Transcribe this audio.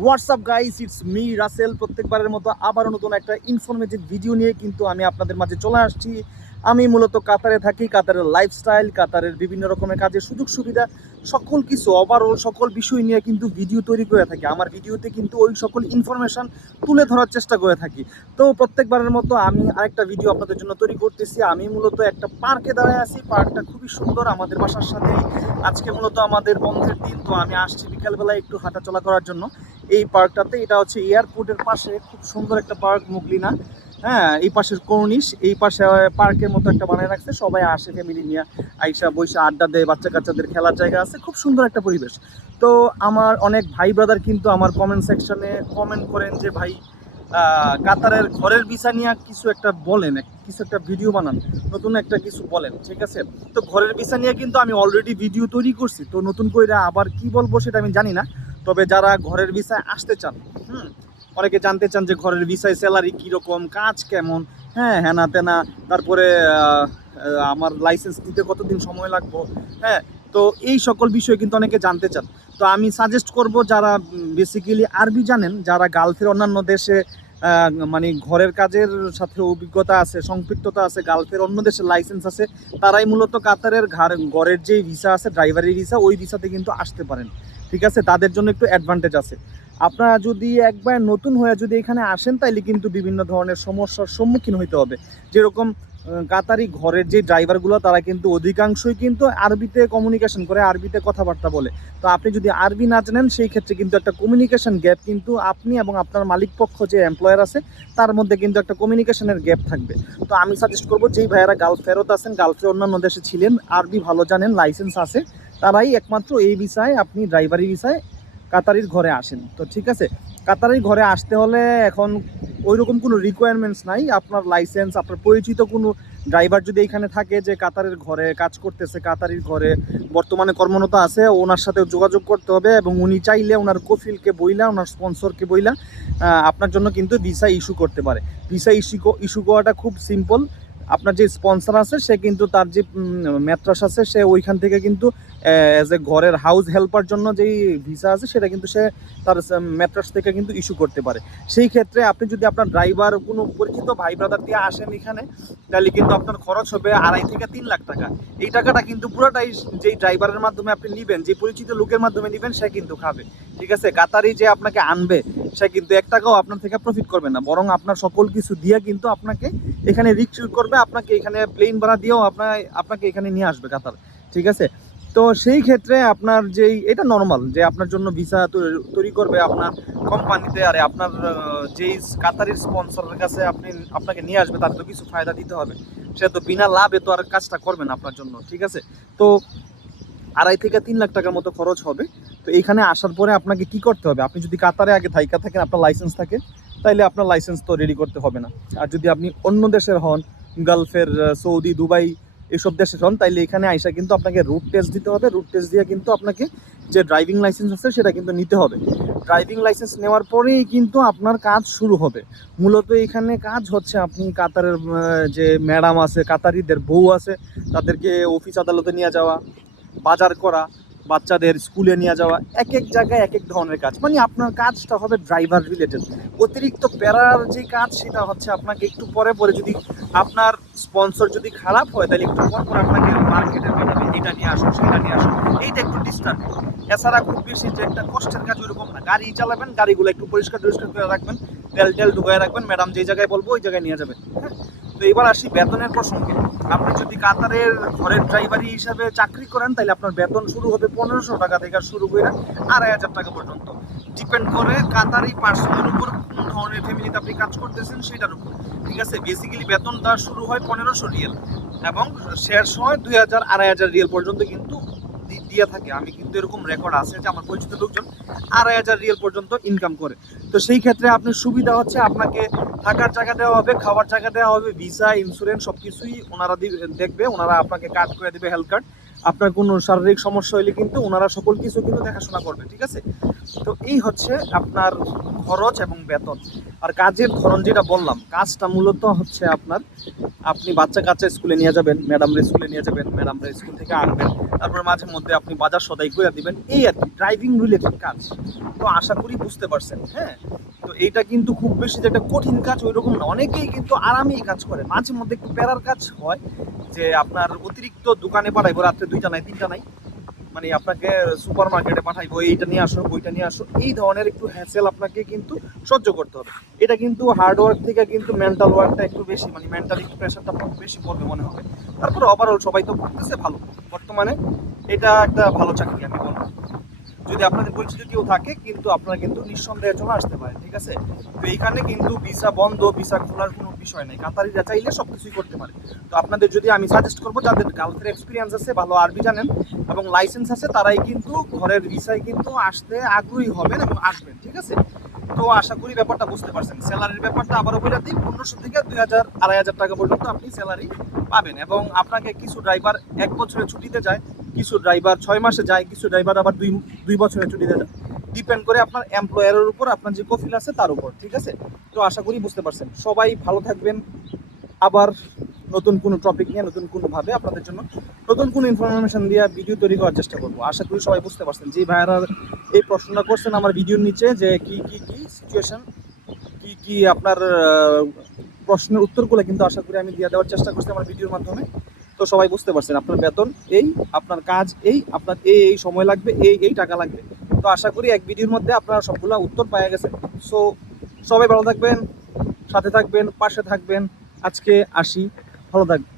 WhatsApp guys it's me Rasel প্রত্যেকবারের মতো আবারও নতুন একটা ইনফরমেটিভ ভিডিও নিয়ে কিন্তু আমি আপনাদের মাঝে চলে আসছি। আমি মূলত কাতারে থাকি, কাতারের লাইফস্টাইল কাতারের বিভিন্ন রকমের কাজের সুযোগ সুবিধা, সকল কিছু ওভারঅল সকল বিষয় নিয়ে কিন্তু ভিডিও তৈরি করে থাকি। আমার ভিডিওতে কিন্তু ওই সকল ইনফরমেশন তুলে ধরার চেষ্টা করে থাকি। তো প্রত্যেকবারের মতো আমি আরেকটা ভিডিও আপনাদের জন্য তৈরি করতেছি। আমি মূলত একটা পার্কে দাঁড়ায় আছি। পার্কটা খুবই সুন্দর, আমাদের বাসার সাথেই। আজকে মূলত আমাদের বন্ধের দিন, তো আমি আসছি বিকালবেলা একটু হাঁটাচলা করার জন্য। এই পার্কটাতে, এটা হচ্ছে এয়ারপোর্টের পাশে, খুব সুন্দর একটা পার্ক মুগলিনা। হ্যাঁ এই পাশের কর্নিশ, এই পাশে পার্কের মতো একটা বানায় রাখছে, সবাই আসে ফ্যামিলি নিয়ে, আইসা বৈশা আড্ডা দেয় বাচ্চা কাচ্চাদের খেলার জায়গা আছে, খুব সুন্দর একটা পরিবেশ। তো আমার অনেক ভাই ব্রাদার কিন্তু আমার কমেন্ট সেকশনে কমেন্ট করেন যে, ভাই কাতারের ঘরের ভিসা নিয়ে কিছু একটা বলেন কিছু একটা ভিডিও বানান, নতুন একটা কিছু বলেন, ঠিক আছে? তো ঘরের ভিসা নিয়ে কিন্তু আমি অলরেডি ভিডিও তৈরি করছি, তো নতুন করে আবার কি বলব সেটা আমি জানি না। তবে যারা ঘরের ভিসায় আসতে চান, হুম, অনেকে জানতে চান যে ঘরের ভিসায় স্যালারি কীরকম, কাজ কেমন হ্যাঁ হ্যানা তেনা, তারপরে আমার লাইসেন্স নিতে কতদিন সময় লাগবো হ্যাঁ তো এই সকল বিষয়ে কিন্তু অনেকে জানতে চান। তো আমি সাজেস্ট করব যারা বেসিক্যালি আরবি জানেন, যারা গালফের অন্যান্য দেশে মানে ঘরের কাজের সাথে অভিজ্ঞতা আছে সম্পৃক্ততা আছে গালফের অন্য দেশের লাইসেন্স আছে, তারাই মূলত কাতারের ঘর ঘরের যে ভিসা আছে ড্রাইভারের ভিসা ওই ভিসাতে কিন্তু আসতে পারেন। ঠিক আছে? তাদের জন্য একটু অ্যাডভান্টেজ আছে। আপনারা যদি একবার নতুন হয়ে যদি এখানে আসেন, তাইলে কিন্তু বিভিন্ন ধরনের সমস্যার সম্মুখীন হইতে হবে। যেরকম কাতারি ঘরের যে ড্রাইভারগুলো, তারা কিন্তু অধিকাংশই কিন্তু আরবিতে কমিউনিকেশন করে, আরবিতে কথাবার্তা বলে। তো আপনি যদি আরবি না জানেন, সেই ক্ষেত্রে কিন্তু একটা কমিউনিকেশন গ্যাপ কিন্তু আপনি এবং আপনার মালিক পক্ষ যে এমপ্লয়ার আছে, তার মধ্যে কিন্তু একটা কমিউনিকেশনের গ্যাপ থাকবে। তো আমি সাজেস্ট করব, যেই ভাইয়ারা গালফ ফেরত আছেন গালফের অন্যান্য দেশে ছিলেন, আরবি ভালো জানেন লাইসেন্স আছে, তারাই একমাত্র এই বিষয়ে আপনি ড্রাইভারি বিষয়ে কাতারির ঘরে আসেন। তো ঠিক আছে? কাতারির ঘরে আসতে হলে এখন ওই রকম কোনো রিকোয়ারমেন্টস নাই। আপনার লাইসেন্স আপনার পরিচিত কোনো ড্রাইভার যদি এখানে থাকে যে কাতারের ঘরে কাজ করতেছে, কাতারির ঘরে বর্তমানে কর্মরত আছে, ওনার সাথে যোগাযোগ করতে হবে এবং উনি চাইলে ওনার কফিলকে বইলা, ওনার স্পন্সরকে বইলা আপনার জন্য কিন্তু ভিসা ইস্যু করতে পারে। ভিসা ইস্যু ইস্যু করাটা খুব সিম্পল আপনার যে স্পন্সর আছে, সে কিন্তু তার যে ম্যাট্রাস আছে, সে ওইখান থেকে কিন্তু অ্যাজ এ ঘরের হাউস হেল্পার জন্য যেই ভিসা আছে, সেটা কিন্তু সে তার ম্যাট্রাস থেকে কিন্তু ইস্যু করতে পারে। সেই ক্ষেত্রে আপনি যদি আপনার ড্রাইভার কোনো পরিচিত ভাই ব্রাদার দিয়ে আসেন এখানে, তাহলে কিন্তু আপনার খরচ হবে আড়াই থেকে তিন লাখ টাকা। এই টাকাটা কিন্তু পুরোটাই যেই ড্রাইভারের মাধ্যমে আপনি নেবেন, যে পরিচিত লোকের মাধ্যমে নেবেন, সে কিন্তু খাবে। ঠিক আছে? কাতারি যে আপনাকে আনবে, সে কিন্তু এক টাকাও আপনার থেকে প্রফিট করবে না। বরং আপনার সকল কিছু দিয়ে কিন্তু আপনাকে এখানে রিক্রুট করবে, আপনাকে এখানে প্লেন ভাড়া দিয়েও আপনার, আপনাকে এখানে নিয়ে আসবে কাতার। ঠিক আছে? তো সেই ক্ষেত্রে আপনার যেই, এটা নর্মাল যে আপনার জন্য ভিসা তৈরি করবে আপনার কোম্পানিতে আরে আপনার যেই কাতারির স্পন্সরের কাছে আপনি, আপনাকে নিয়ে আসবে, তার তো কিছু ফায়দা দিতে হবে। সে তো বিনা লাভে তো আর কাজটা করবে না আপনার জন্য, ঠিক আছে? তো আড়াই থেকে তিন লাখ টাকার মতো খরচ হবে। তো এইখানে আসার পরে আপনাকে কি করতে হবে? আপনি যদি কাতারে আগে থাইকা থাকেন, আপনার লাইসেন্স থাকে, তাইলে আপনার লাইসেন্স তো রেডি করতে হবে না। আর যদি আপনি অন্য দেশের হন গালফের সৌদি দুবাই এসব দেশের হন, তাইলে এখানে আইসা কিন্তু আপনাকে রুট টেস্ট দিতে হবে। রুট টেস্ট দিয়ে কিন্তু আপনাকে যে ড্রাইভিং লাইসেন্স আছে, সেটা কিন্তু নিতে হবে। ড্রাইভিং লাইসেন্স নেওয়ার পরেই কিন্তু আপনার কাজ শুরু হবে। মূলত এখানে কাজ হচ্ছে আপনি কাতারের যে ম্যাডাম আছে, কাতারিদের বউ আছে, তাদেরকে অফিস আদালতে নিয়ে যাওয়া, বাজার করা বাচ্চাদের স্কুলে নিয়ে যাওয়া এক এক জায়গায় এক এক ধরনের কাজ। মানে আপনার কাজটা হবে ড্রাইভার রিলেটেড অতিরিক্ত প্যারার যে কাজ, সেটা হচ্ছে আপনাকে একটু পরে পরে যদি আপনার স্পন্সর যদি খারাপ হয়, তাহলে একটু পর পর আপনাকে মার্কেটে পাঠাবে এটা নিয়ে আসুন, সেটা নিয়ে আসুন। এইটা একটু ডিস্টার্ব এছাড়া খুব বেশি যে একটা কষ্টের কাজ ওইরকম না। গাড়ি চালাবেন, গাড়িগুলো একটু পরিষ্কার টরিষ্কার করে রাখবেন তেল টেল ঢুকায় রাখবেন। ম্যাডাম যেই জায়গায় বলব, ওই জায়গায় নিয়ে যাবেন। হ্যাঁ? তো এবার আসি বেতনের প্রসঙ্গে। আপনি যদি কাতারের ঘরের ড্রাইভারি হিসাবে চাকরি করেন, তাহলে আপনার বেতন শুরু হবে পনেরোশো টাকা থেকে শুরু করে আড়াই হাজার টাকা পর্যন্ত। ডিপেন্ড করে কাতারি পার্সনের উপর কোন ধরনের ফ্যামিলিতে আপনি কাজ করতেছেন সেটার উপর। ঠিক আছে? বেসিক্যালি বেতন দেওয়া শুরু হয় পনেরোশো রিয়েল এবং শেষ হয় দুই হাজার আড়াই হাজার রিয়েল পর্যন্ত কিন্তু দিয়ে থাকে, আমি কিন্তু এরকম রেকর্ড আছে যে আমার পরিচিত লোকজন আড়াই হাজার রিয়েল পর্যন্ত ইনকাম করে। তো সেই ক্ষেত্রে আপনার সুবিধা হচ্ছে আপনাকে থাকার জায়গা দেওয়া হবে, খাওয়ার জায়গা দেওয়া হবে ভিসা ইন্স্যুরেন্স সব কিছুই ওনারা দেখবে, ওনারা আপনাকে কার্ড করে দেবে হেলথ কার্ড আপনার কোনো শারীরিক সমস্যা হলে কিন্তু ওনারা সকল কিছু কিন্তু দেখাশোনা করবে, ঠিক আছে? তো এই হচ্ছে আপনার খরচ এবং বেতন। আর কাজের ধরন যেটা বললাম, কাজটা মূলত হচ্ছে আপনার, আপনি বাচ্চা কাচ্চা স্কুলে নিয়ে যাবেন, ম্যাডামরা স্কুলে নিয়ে যাবেন, ম্যাডামরা স্কুল থেকে আনবেন, তারপর মাঝে মধ্যে আপনি বাজার সদাই করে দিবেন, এই আর কি ড্রাইভিং রিলেটেড কাজ। তো আশা করি বুঝতে পারছেন হ্যাঁ? তো এইটা কিন্তু খুব বেশি যে একটা কঠিন কাজ ওই রকম না। অনেকেই কিন্তু আরামেই কাজ করে। মাঝে মধ্যে একটু প্যারার কাজ হয় যে আপনার অতিরিক্ত দোকানে পাঠাইবো, রাত্রে দুইটা নাই, তিনটা নাই। মানে আপনাকে সুপার মার্কেটে পাঠাইবো, এইটা নিয়ে আসো ওইটা নিয়ে আসো এই ধরনের একটু হ্যাসেল আপনাকে কিন্তু সহ্য করতে হবে। এটা কিন্তু হার্ড ওয়ার্ক থেকে কিন্তু মেন্টাল ওয়ার্কটা একটু বেশি মানে মেন্টাল একটু প্রেশারটা বেশি পড়বে মনে হবে। তারপরে ওভারঅল সবাই তো করতেছে ভালো। বর্তমানে এটা একটা ভালো চাকরি আমি বলব। যদি আপনাদের পরিচিত কেউ থাকে, কিন্তু আপনারা কিন্তু নিঃসন্দেহে চলে আসতে পারেন, ঠিক আছে? তো এইখানে কিন্তু ভিসা বন্ধ, ভিসা খোলার কোনো বিষয় নেই। কাতারিরা চাইলে সব কিছুই করতে পারে। তো আপনাদের যদি আমি সাজেস্ট করব, যাদের গালফের এক্সপিরিয়েন্স আছে, ভালো আরবি জানেন এবং লাইসেন্স আছে, তারাই কিন্তু ঘরের ভিসায় কিন্তু আসতে আগ্রহী হবেন এবং আসবেন, ঠিক আছে? তো আশা করি ব্যাপারটা বুঝতে পারছেন। স্যালারির ব্যাপারটা আবারও বলে দিই, পনেরোশো থেকে দুই হাজার, আড়াই হাজার টাকা পর্যন্ত আপনি স্যালারি পাবেন এবং আপনাকে কিছু ড্রাইভার এক বছরে ছুটিতে যায়, কিছু ড্রাইভার ছয় মাসে যায়, কিছু ড্রাইভার আবার দুই দুই বছরের ছুটিতে যায়। ডিপেন্ড করে আপনার এমপ্লয়ারের উপর, আপনার যে কফিল আছে তার উপর, ঠিক আছে? তো আশা করি বুঝতে পারছেন। সবাই ভালো থাকবেন। আবার নতুন কোনো টপিক নিয়ে, নতুন কোনো ভাবে আপনাদের জন্য নতুন কোনো ইনফরমেশন দিয়ে ভিডিও তৈরি করার চেষ্টা করব। আশা করি সবাই বুঝতে পারছেন। যে ভাইয়ারা এই প্রশ্নটা করছেন আমার ভিডিওর নিচে যে কি কি কি সিচুয়েশন কি কি আপনার প্রশ্নের উত্তরগুলো কিন্তু আশা করি আমি দিয়ে দেওয়ার চেষ্টা করছি আমার ভিডিওর মাধ্যমে। তো সবাই বুঝতে পারছেন, আপনার বেতন এই, আপনার কাজ এই, আপনার এই এই সময় লাগবে, এই এই টাকা লাগবে। তো আশা করি এক ভিডিওর মধ্যে আপনারা সবগুলো উত্তর পাওয়া গেছে সো সবাই ভালো থাকবেন, সাথে থাকবেন, পাশে থাকবেন। আজকে আসি, ভালো থাকবেন।